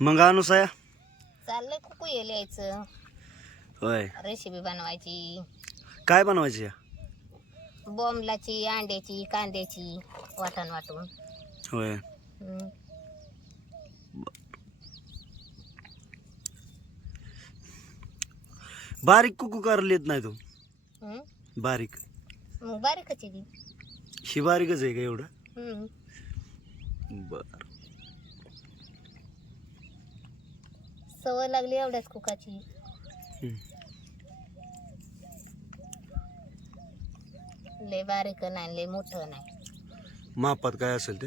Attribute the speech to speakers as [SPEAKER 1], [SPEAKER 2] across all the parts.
[SPEAKER 1] मग अनुसया?
[SPEAKER 2] चाललंय कुकू ये लिहायचं.
[SPEAKER 1] होय.
[SPEAKER 2] रेसिपी बनवायची.
[SPEAKER 1] काय बनवायची?
[SPEAKER 2] बॉम्बलाची अंड्याची कांद्याची वाटण वाटून.
[SPEAKER 1] होय.
[SPEAKER 2] हम्म.
[SPEAKER 1] बारीक कुकू करायला येत नाही तू?
[SPEAKER 2] हम्म.
[SPEAKER 1] बारीक.
[SPEAKER 2] मग बारीकच आहे ती.
[SPEAKER 1] ही बारीकच आहे का एवढं?
[SPEAKER 2] हम्म.
[SPEAKER 1] बर.
[SPEAKER 2] सवय लागली एवढ्याच कुकाची. लय बारीक नाही लय मोठं नाही.
[SPEAKER 1] मापात काय असेल ते.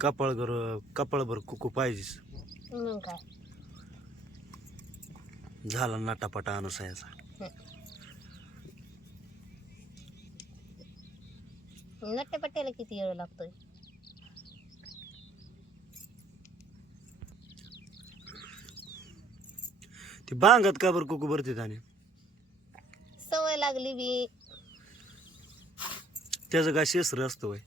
[SPEAKER 1] कपाळभर कपाळभर कुकू पाहिजेच
[SPEAKER 2] मग काय?
[SPEAKER 1] झाला नाटापाटा अनुसयाचा.
[SPEAKER 2] नट्टेपट्ट्याला किती वेळ लागतोय?
[SPEAKER 1] ती बांगत का बरं कुकू भरते त्याने
[SPEAKER 2] सवय लागली बी.
[SPEAKER 1] त्याचं काय शेसर असतं वय?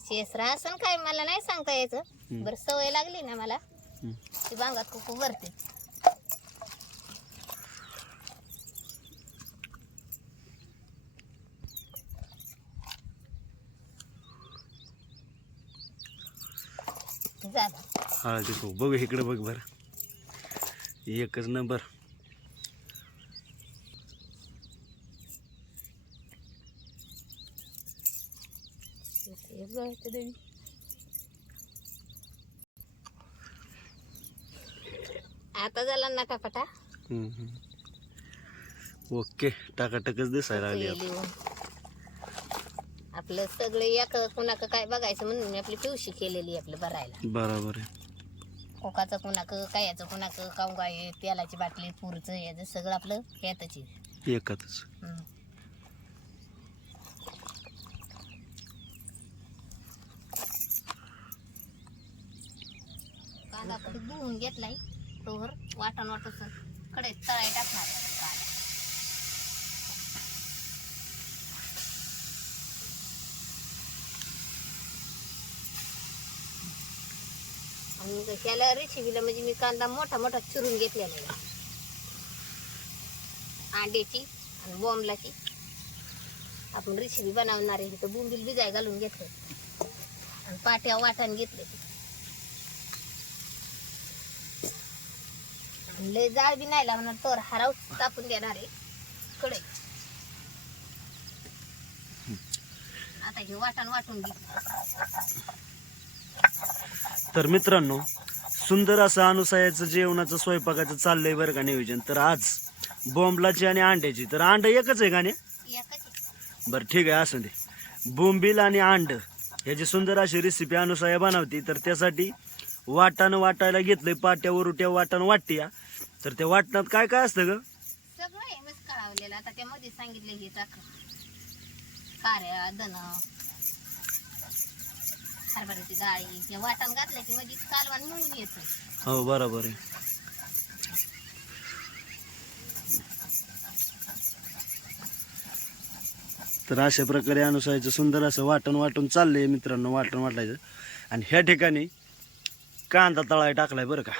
[SPEAKER 2] शेसरा असं काय मला नाही सांगता यायचं. बरं सवय लागली ना मला. ती बांगात कुकू भरते. झालं
[SPEAKER 1] हळदी कुकू बघू इकडे बघ बरं. एकच नंबर.
[SPEAKER 2] देवी. आता झाला नाटापटा.
[SPEAKER 1] ओके टाकाटकच दिसायला आता.
[SPEAKER 2] लिहून आपलं सगळे एक कुणाक काय बघायचं म्हणून मी आपली पिवशी केलेली आपलं भरायला
[SPEAKER 1] बरोबर आहे
[SPEAKER 2] कोकाचं कुणाक कायाचं कुणाक काऊन काय तेलाची बाटली पुरचं याचं सगळं आपलं ह्यातच आहे.
[SPEAKER 1] एकच
[SPEAKER 2] हम्म. कांदा कधी धुवून घेतलाय. तोवर वाटण वाटून कडे तळाई टाकणार. आणि त्याला रेसिपीला म्हणजे मी कांदा मोठा मोठा चिरून घेतलेला आहे. अंड्याची आणि बॉम्बलाची आपण रेसिपी बनवणार आहे. तर बुंबील बिजाय घालून घेतले आणि पाट्या वाटण घेतले लय जाळ बी नाही लागणार तर हराव तापून देणार आहे. कडे आता हे वाटण वाटून
[SPEAKER 1] तर मित्रांनो सुंदर असं अनुसयाचं जेवणाचं स्वयंपाकाचं चाललंय बरं का नियोजन. तर आज बॉम्बलाची आणि अंड्याची. तर अंड एकच आहे का
[SPEAKER 2] आहे.
[SPEAKER 1] बरं ठीक आहे असं दे. बोंबील आणि अंड ह्याची सुंदर अशी रेसिपी अनुसया बनवती. तर त्यासाठी वाटण वाटायला घेतलंय पाट्या उरुट्या वाटण वाटत्या. तर त्या वाटणात काय काय असतं ग?
[SPEAKER 2] सगळं आहे मस्त कळवलेलं आता त्यामध्ये सांगितलं हे टाक. कार्या दन हरभऱ्याची डाळी हे वाटण घातलं की म्हणजे कालवण मिळून येतं.
[SPEAKER 1] हो बरोबर आहे. तर अशा प्रकारे अनुसायचं सुंदर असं वाटण वाटून चाललंय मित्रांनो वाटण वाटायचं आणि ह्या ठिकाणी कांदा तळाय टाकलाय बरं का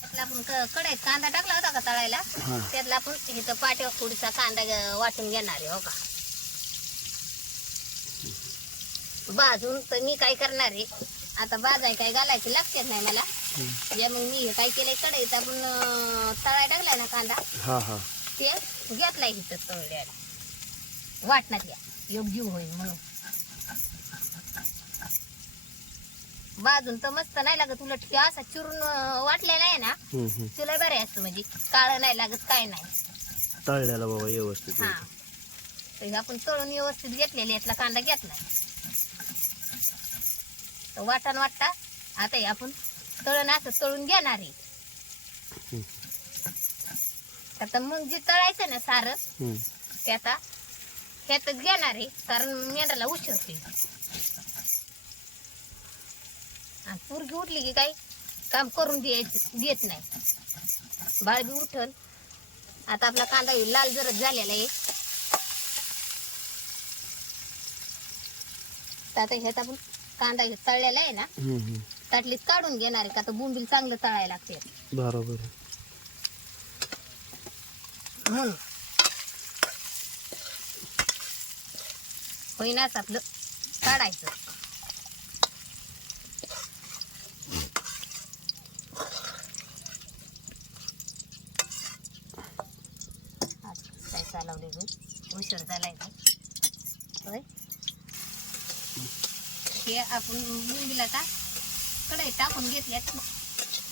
[SPEAKER 2] त्यातला आपण क- कढईत कांदा टाकला होता का तळायला?
[SPEAKER 1] हा.
[SPEAKER 2] त्यातला आपण इथं पाट्या पुढचा कांदा ग- वाटून घेणार आहे हो का? भाजून तर मी काय करणार आहे आता भाजाय काय घालायची लक्षात नाही मला. या मग मी हे काय केलंय कढईत आपण अं, तळाय टाकलाय ना कांदा
[SPEAKER 1] हा हा.
[SPEAKER 2] ते घेतलाय इथं तळल्याला वाटण्यात या योग जीव होईल म्हणून. भाजून तर मस्त नाही लागत उलट ते असा चिरून वाटलेला आहे ना. तुला बरे असतं म्हणजे. काळं नाही लागत काय नाही.
[SPEAKER 1] तळल्याला बाबा व्यवस्थित
[SPEAKER 2] हा. तर आपण तळून व्यवस्थित घेतलेले यातला कांदा घेतलाय तर वाटण वाटता आता हे आपण तळण असं तळून घेणार आहे. आता मग जे तळायचं ना सारं. ते आता त्यातच घेणार आहे कारण मेंढराला उशीर होईल आणि पोरगी उठली की काही काम करून द्यायचं देत नाही. बाळ बी उठल. आता आपला कांदा हे लाल जरच झालेला आहे. आता ह्यात आपण कांदा हे तळलेला आहे ना. ताटलीत काढून घेणार आहे का तर बोंबील चांगलं तळायला लागते
[SPEAKER 1] बरोबर.
[SPEAKER 2] होईनाच आपलं काढायचं आज काय चालवले गं उशीर झालाय का होय. हे आपण मुंबईला आता कढई टाकून घेतल्यात.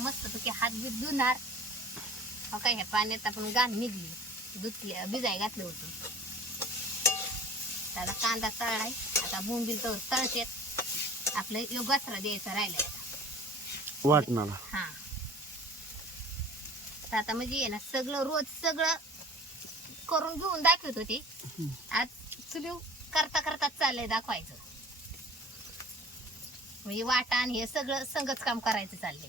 [SPEAKER 2] मस्त पैकी हात बीत धुणार. हो काय ह्या पाण्यात आपण गाण निघली. दूध भिजाय घातलं होतं. आता कांदा तळलाय आता बोंबील तर तळतेत. आपलं योगास्त्र द्यायचं राहिलंय आता.
[SPEAKER 1] वाटणाला
[SPEAKER 2] हा. आता म्हणजे ना सगळं रोज सगळं करून घेऊन दाखवत होती. आज चुलीव करता करता चाललंय दाखवायचं. म्हणजे वाटाण हे सगळं संगच काम करायचं चाललंय.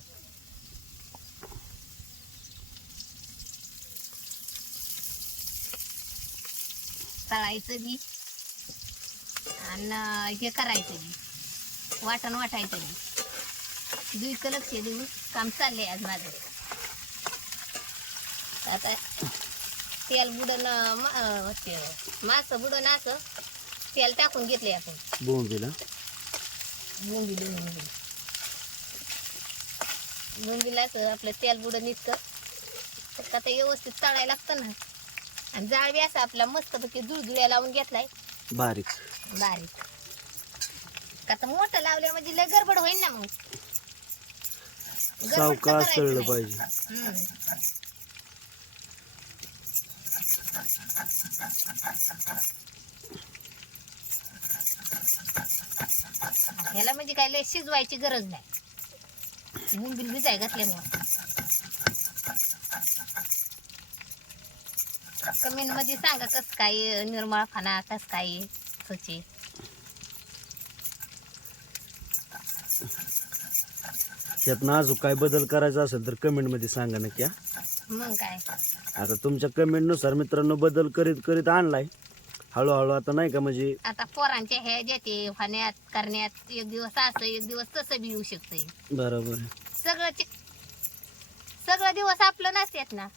[SPEAKER 2] तळायचं बी आणि हे करायचं बी. वाटण वाटायचं बी. दुईक लक्ष देऊन काम चाललंय आज माझं. आता तेल बुडन मासं बुडन असं तेल टाकून घेतले आपण.
[SPEAKER 1] बोंबीला
[SPEAKER 2] बोंबील बोंबील बोंबील असं आपलं तेल इतकं फक्त आता व्यवस्थित तळायला लागतं ना. आणि जाळ बी असं आपला मस्तपैकी जुळजुळ्या लावून घेतलाय.
[SPEAKER 1] बारीक.
[SPEAKER 2] बारीक. का तर मोठं लावलं म्हणजे लय गडबड होईल ना मग. गडबड तर
[SPEAKER 1] सावकाश
[SPEAKER 2] करायचं
[SPEAKER 1] तळलं
[SPEAKER 2] नाही.
[SPEAKER 1] पाहिजे.
[SPEAKER 2] हम्म. ह्याला म्हणजे काय लय शिजवायची गरज नाही. मुंबील भिजाय घातल्यामुळे. कमेंटमध्ये सांगा कस काय निर्मळ खाना कस काय स्वच्छ
[SPEAKER 1] त्यातनं अजून काय बदल करायचा असेल तर कमेंटमध्ये सांगा नक्की हा.
[SPEAKER 2] मग काय?
[SPEAKER 1] आता तुमच्या कमेंटनुसार मित्रांनो बदल करीत करीत आणलाय. हळूहळू आता नाही का म्हणजे
[SPEAKER 2] आता पोरांच्या हे देते खाण्यात करण्यात एक दिवस असं एक दिवस तसं बी येऊ शकतंय.
[SPEAKER 1] बरोबर आहे.
[SPEAKER 2] सगळं सगळं दिवस आपलं नसतात ना.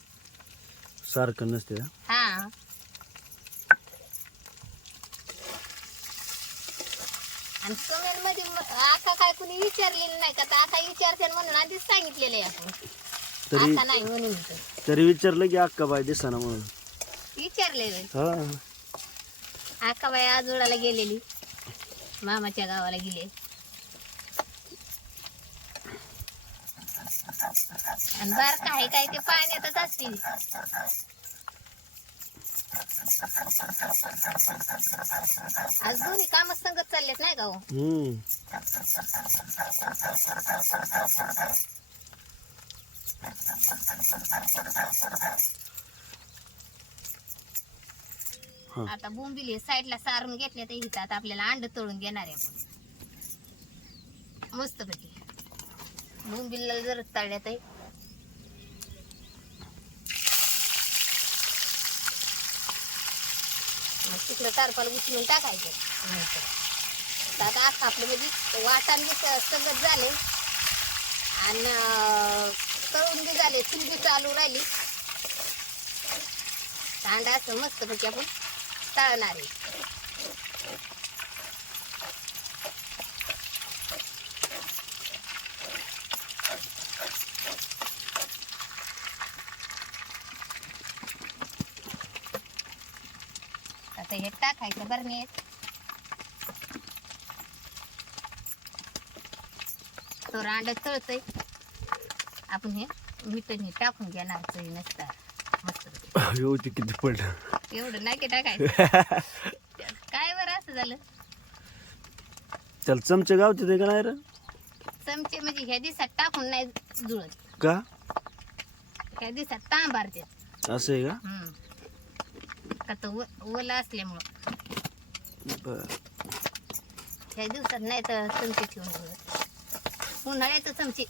[SPEAKER 1] सारखं नसते हा.
[SPEAKER 2] हा. आणि कमेंटमध्ये मग आता काय कुणी विचारलेलं नाही का? तर आता विचारते म्हणून आधीच सांगितलेलं आहे आपण.
[SPEAKER 1] तरी
[SPEAKER 2] आता नाही म्हणून तर.
[SPEAKER 1] तरी विचारलं की अक्का बाय दिसाना म्हणून.
[SPEAKER 2] विचारलेलं
[SPEAKER 1] हा.
[SPEAKER 2] आकाबाई आजोळाला गेलेली. मामाच्या गावाला गेले. आणि बार काय काय ते पाण्यातच असतील. आज दोन्ही काम संगत चाललेत नाही का हो
[SPEAKER 1] हम्म हा.
[SPEAKER 2] आता बोंबिले साईडला सारून घेतले तर इथं आता आपल्याला अंड तळून घेणार आहे आपण. मस्त पैकी. बोंबिलला जर तळल्यात तर मग तिकडं तारपाल उचलून टाकायचं. नंतर तर आता असं आपलं म्हणजे वाटाण बी सगळं झाले आणि तळून बी झाले चूल बी चालू राहिली. तांडा असं मस्त पैकी आपण तळणार आहे आता हे टाकायचं बरं नाही तो रांड तळतय. आपण हे मिठण टाकून घेणार चवी नसता. मस्त.
[SPEAKER 1] किती पडलं.
[SPEAKER 2] एवढं नाही की टाकायचं? काय बरं असं झालं?
[SPEAKER 1] त्याला चमचे गावते ते का नाही रे?
[SPEAKER 2] चमचे म्हणजे ह्या दिवसात टाकून नाही जुळत.
[SPEAKER 1] का?
[SPEAKER 2] ह्या दिवसात तांबारते
[SPEAKER 1] असं आहे का?
[SPEAKER 2] का तर व- ओलं असल्यामुळं.
[SPEAKER 1] बर.
[SPEAKER 2] ह्या दिवसात नाही तर चमचे ठेवून जुळत उन्हाळ्याचं चमचे.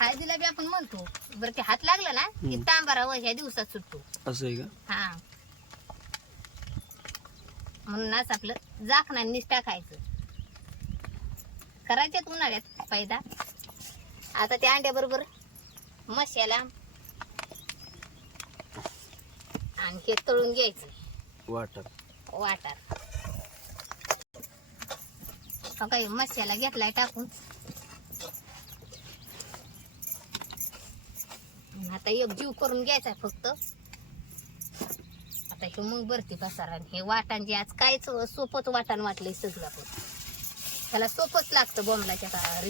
[SPEAKER 2] हळदीला बी आपण म्हणतो. बरं ते हात लागला ना की तांबारा ह्या दिवसात सुटतो.
[SPEAKER 1] असं आहे का?
[SPEAKER 2] हा. म्हणूनच आपलं झाकणांनीच टाकायचं. करायच्यात उन्हाळ्यात फायदा. आता त्या अंड्याबरोबर मसाला आणि हे तळून घ्यायचं. वाटार. हो काही मसाला घेतलाय टाकून. आता एक जीव करून घ्यायचा फक्त. आता हे मग भरती पसारा आणि हे वाटाण जे आज कायच सोपंच वाटाण वाटलंय सगळं त्याला सोपंच लागतं बोंबलाच्या
[SPEAKER 1] आता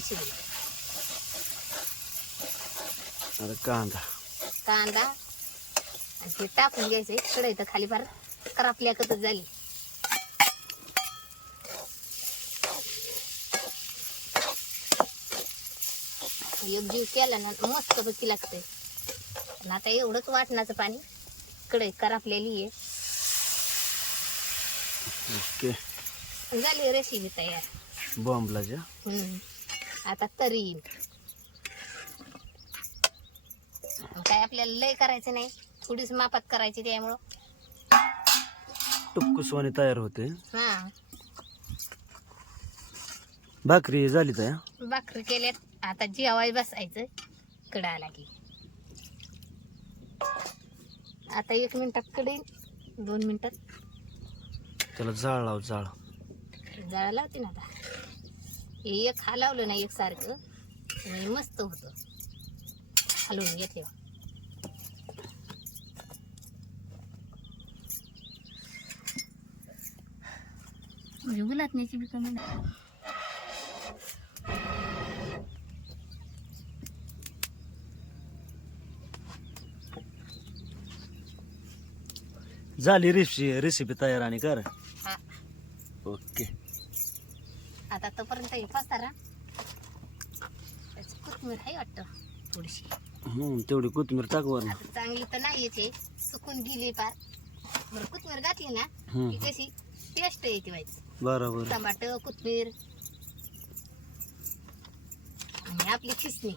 [SPEAKER 1] कांदा.
[SPEAKER 2] कांदा. आणि ते टाकून घ्यायचं इकडे इथं खाली फार करापल्याकतच झाली. एक जीव केला ना मस्त पैकी लागतंय. आणि आता एवढंच वाटणाचं पाणी इकडे करापलेली आहे.
[SPEAKER 1] ओके.
[SPEAKER 2] झाली रेसिपी तयार.
[SPEAKER 1] बॉम्बलाच्या
[SPEAKER 2] हम्म. आता तरी. येईल. काय आपल्याला लय करायचं नाही. थोडीच मापात करायची त्यामुळं.
[SPEAKER 1] टुक्कुसवाने तयार होते.
[SPEAKER 2] हा.
[SPEAKER 1] भाकरी झाली तया?
[SPEAKER 2] भाकरी केल्यात. आता जेवाय बसायचं. कडा आला की. आता एक मिनिटात कडे दोन मिनिटात.
[SPEAKER 1] त्याला जाळ लाव जाळ.
[SPEAKER 2] जाळा लावते ना आता. हे एक हलावलं ना एक सारखं म्हणजे मस्त होतं. हलवून घेते म्हणजे गुलाटण्याची बी कमी नाही.
[SPEAKER 1] झाली रेसिपी रेसिपी तयार आणि कर.
[SPEAKER 2] हा.
[SPEAKER 1] ओके
[SPEAKER 2] आता तोपर्यंत हे पसारा. त्याची कोथमीर आहे वाटतं थोडीशी.
[SPEAKER 1] हम्म तेवढी कोथिंबीर टाक वर
[SPEAKER 2] आता चांगली तर नाही येते सुकून गेली पार बरं कोथमीर घातली ना की
[SPEAKER 1] हम्म.
[SPEAKER 2] कशी टेस्ट येते व्हायची
[SPEAKER 1] बरोबर.
[SPEAKER 2] टमाट कोथमीर आणि आपली खिसणी.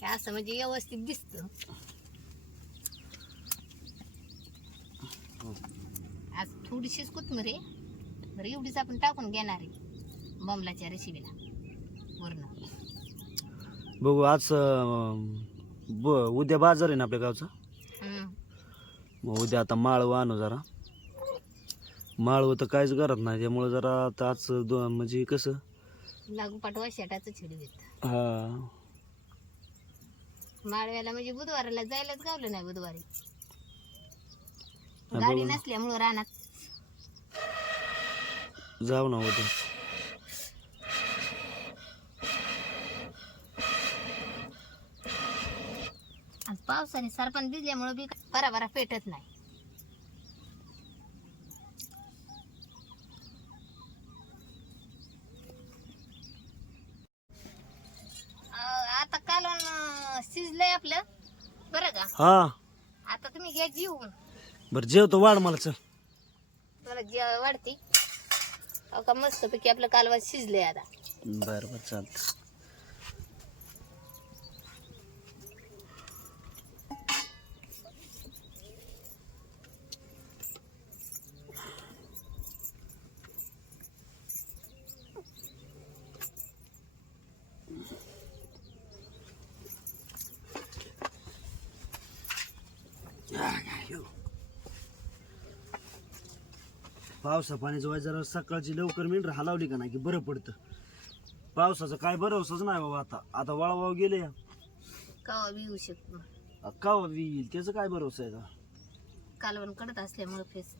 [SPEAKER 2] हे असं म्हणजे व्यवस्थित दिसतं. आज थोडीशीच कोथमीर आहे. बरं एवढीच आपण टाकून घेणार आहे बमलाच्या रेसिपीला वरण.
[SPEAKER 1] बघू आज ब उद्या बाजार आहे ना आपल्या गावचा? मग उद्या आता माळव आणू जरा. माळव तर काहीच करत नाही त्यामुळे जरा आता आज म्हणजे कसं?
[SPEAKER 2] लागूपाठ शेटाचं छिडू देत.
[SPEAKER 1] हा.
[SPEAKER 2] माळव्याला म्हणजे बुधवाराला जायलाच गावलं नाही बुधवारी. गाडी. नसल्यामुळं रानात.
[SPEAKER 1] जाऊ ना उद्या.
[SPEAKER 2] आणि पावसाने सरपण भिजल्यामुळे बी बरा बरा पेटत नाही. अं, आता कालवण अं, शिजलंय आपलं. बरं का?
[SPEAKER 1] हा.
[SPEAKER 2] आता तुम्ही घ्या जीवन.
[SPEAKER 1] बरं जेवतो वाढ मला चल.
[SPEAKER 2] मला जे वाढती. अहो का मस्त पैकी आपलं कालवण शिजलंय आता.
[SPEAKER 1] बरं बरं चालतं पावसा पाण्याचं वाय जरा सकाळची लवकर मिंटर हलावली का नाही की बरं पडतं? पावसाचं काय भरोसाच नाही बाबा आता. आता वळवाव गेले
[SPEAKER 2] कवा बी येऊ शकतो.
[SPEAKER 1] का येईल? त्याचं काय भरोसा आहे आता?
[SPEAKER 2] कालवण कडत असल्यामुळे फेस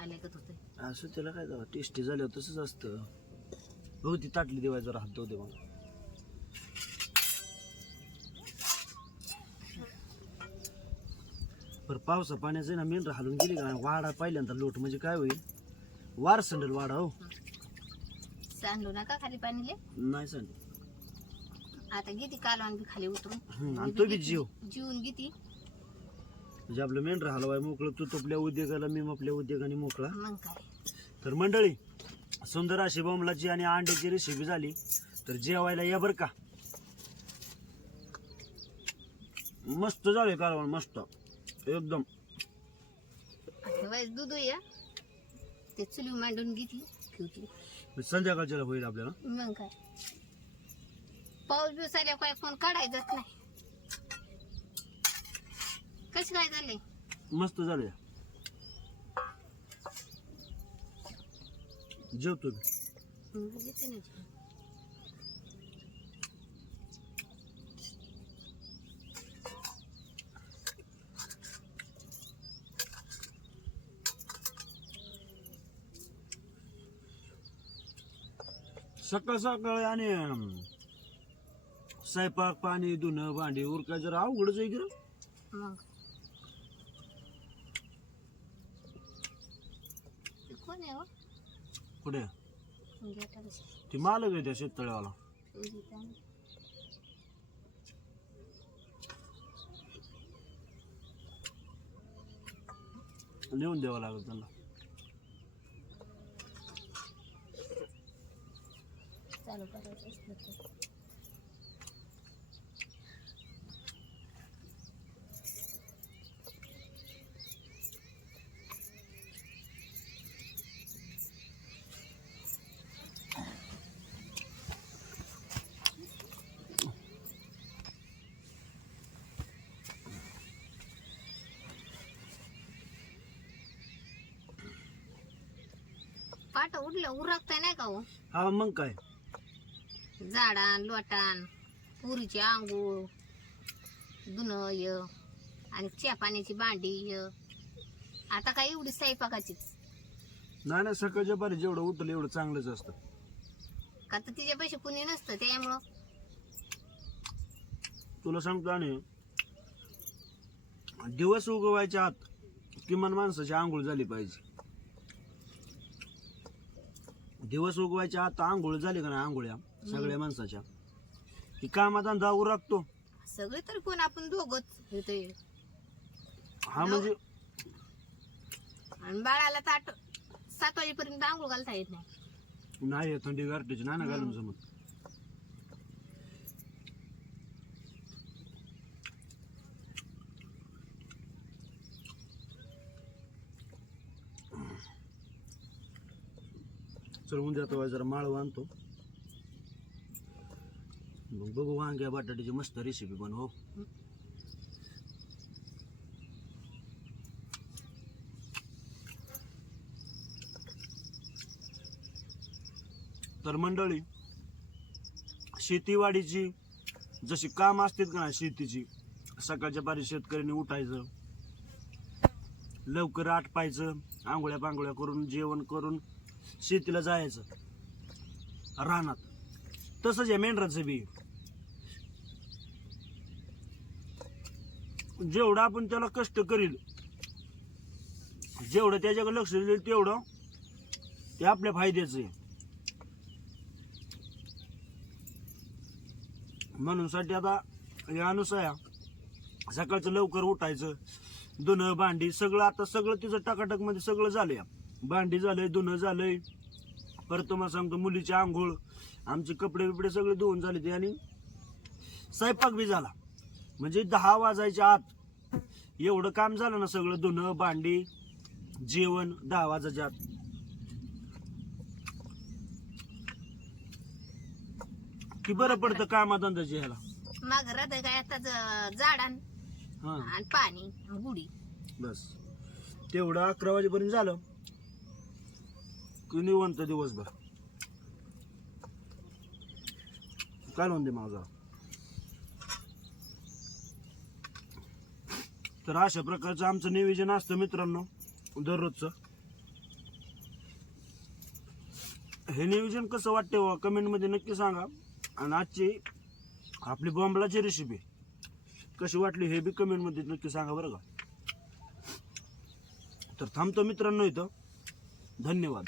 [SPEAKER 2] आले का होते
[SPEAKER 1] असं त्याला काय जावं टेस्टी झाल्यावर तसंच असतं. बघू ती ताटली देवाय जरा हात धुते मग. बरं पावसा पाण्याचं आहे ना मेंढर हालून गेली का वाडा पहिल्यांदा लोट म्हणजे काय होईल? वार संडेल वाडा हो.
[SPEAKER 2] सांडू नका खाली पाणीले
[SPEAKER 1] नाही सांड.
[SPEAKER 2] आता किती कालवण बी खाली उतरून.
[SPEAKER 1] हम्म, आणि तो बी जीव.
[SPEAKER 2] जीवन किती
[SPEAKER 1] म्हणजे आपलं मेंढर हलवाय मोकळं तू आपल्या उद्योगाला मी आपल्या उद्योगाने मोकळा.
[SPEAKER 2] मग काय.
[SPEAKER 1] तर मंडळी सुंदर अशी बोंबलाची आणि अंड्याची रेसिपी झाली. तर जेवायला या बरं का. मस्त झाले कालवण मस्त. एकदम.
[SPEAKER 2] दूध या ते चुली मांडून घेतली ठेवते
[SPEAKER 1] संध्याकाळच्याला होईल आपल्याला?
[SPEAKER 2] मग काय? पाऊस बिऊस आल्या काय फोन काढायचाच नाही. कसं काय झालंय
[SPEAKER 1] मस्त झाले. जेवतो मी.
[SPEAKER 2] हं, येते ना
[SPEAKER 1] सकाळ सकाळ आणि स्वयंपाक पाणी धुणं भांडी उरका जरा अवघडच आहे की रे.
[SPEAKER 2] मग ते कोण आहे हो
[SPEAKER 1] कुठे. ती मालक आहे त्या शेततळ्यावाला. लिहून द्यावं लागेल त्यांना
[SPEAKER 2] चालू करायचं असलं तर. पाट उडलं उरकताय नाही का हो
[SPEAKER 1] हा मग काय
[SPEAKER 2] झाडान लोटान पुरीची आंघोळ धुणं य आणि च्या पाण्याची भांडी य. आता काय एवढी स्वयंपाकाचीच.
[SPEAKER 1] नाही नाही सकाळच्या पारी जेवढं उठलं एवढं चांगलंच असतं.
[SPEAKER 2] का तर तिच्या पैसे कुणी नसतं त्यामुळं.
[SPEAKER 1] तुला सांगतो आणि दिवस उगवायच्या आत किमान माणसाची आंघोळ झाली पाहिजे. दिवस उगवायच्या आत आंघोळ झाली का नाही आंघोळ्या? सगळ्या माणसाच्या. की कामात धंदा उरकतो.
[SPEAKER 2] सगळे तर कोण आपण दोघच
[SPEAKER 1] हा म्हणजे
[SPEAKER 2] आणि बाळाला ताट सात वाजेपर्यंत आंघोळ घालता येत नाही.
[SPEAKER 1] नाही थंडी गारठीची ना घालून जमत. चल उद्या तो जरा माळ आणतो. मग बघू वांग्या बटाट्याची मस्त रेसिपी बनव. तर मंडळी शेतीवाडीची जशी काम असतात का नाही शेतीची सकाळच्या पारी शेतकऱ्यांनी उठायचं लवकर आटपायचं आंघोळ्या पांघोळ्या करून जेवण करून शेतीला जायचं. रानात. तसंच आहे मेंढराचं बी. जेवढं आपण त्याला कष्ट करील जेवढं त्याच्याकडे लक्ष देईल तेवढं ते आपल्या फायद्याचं आहे. म्हणून साठी आता या अनुसया सकाळचं लवकर उठायचं धुणं भांडी सगळं आता सगळं तिचं टकाटकमध्ये सगळं झालंय. भांडी झालंय धुणं झालंय. परत तुम्हाला सांगतो मुलीची आंघोळ आमचे कपडे बिपडे सगळे धुवून झाले ते आणि स्वयंपाक बी झाला. म्हणजे दहा वाजायच्या आत एवढं काम झालं ना सगळं धुणं भांडी जेवण दहा वाजायच्या आत की बरं पडतं कामाधंद्याचे ह्याला
[SPEAKER 2] माग हृदय काय आता झाडान
[SPEAKER 1] हा.
[SPEAKER 2] आणि पाणी आणि गुढी.
[SPEAKER 1] बस. तेवढं अकरा वाजेपर्यंत झालं. की निवंत दिवसभर. काय म्हणते माझा तर अशा प्रकारचं आमचं नियोजन असतं मित्रांनो दररोजचं. हे नियोजन कसं वाटते वा हो, कमेंटमध्ये नक्की सांगा. आणि आजची आपली बॉम्बलाची रेसिपी कशी वाटली हे बी कमेंटमध्ये नक्की सांगा बरं का. तर थांबतो मित्रांनो इथं. धन्यवाद.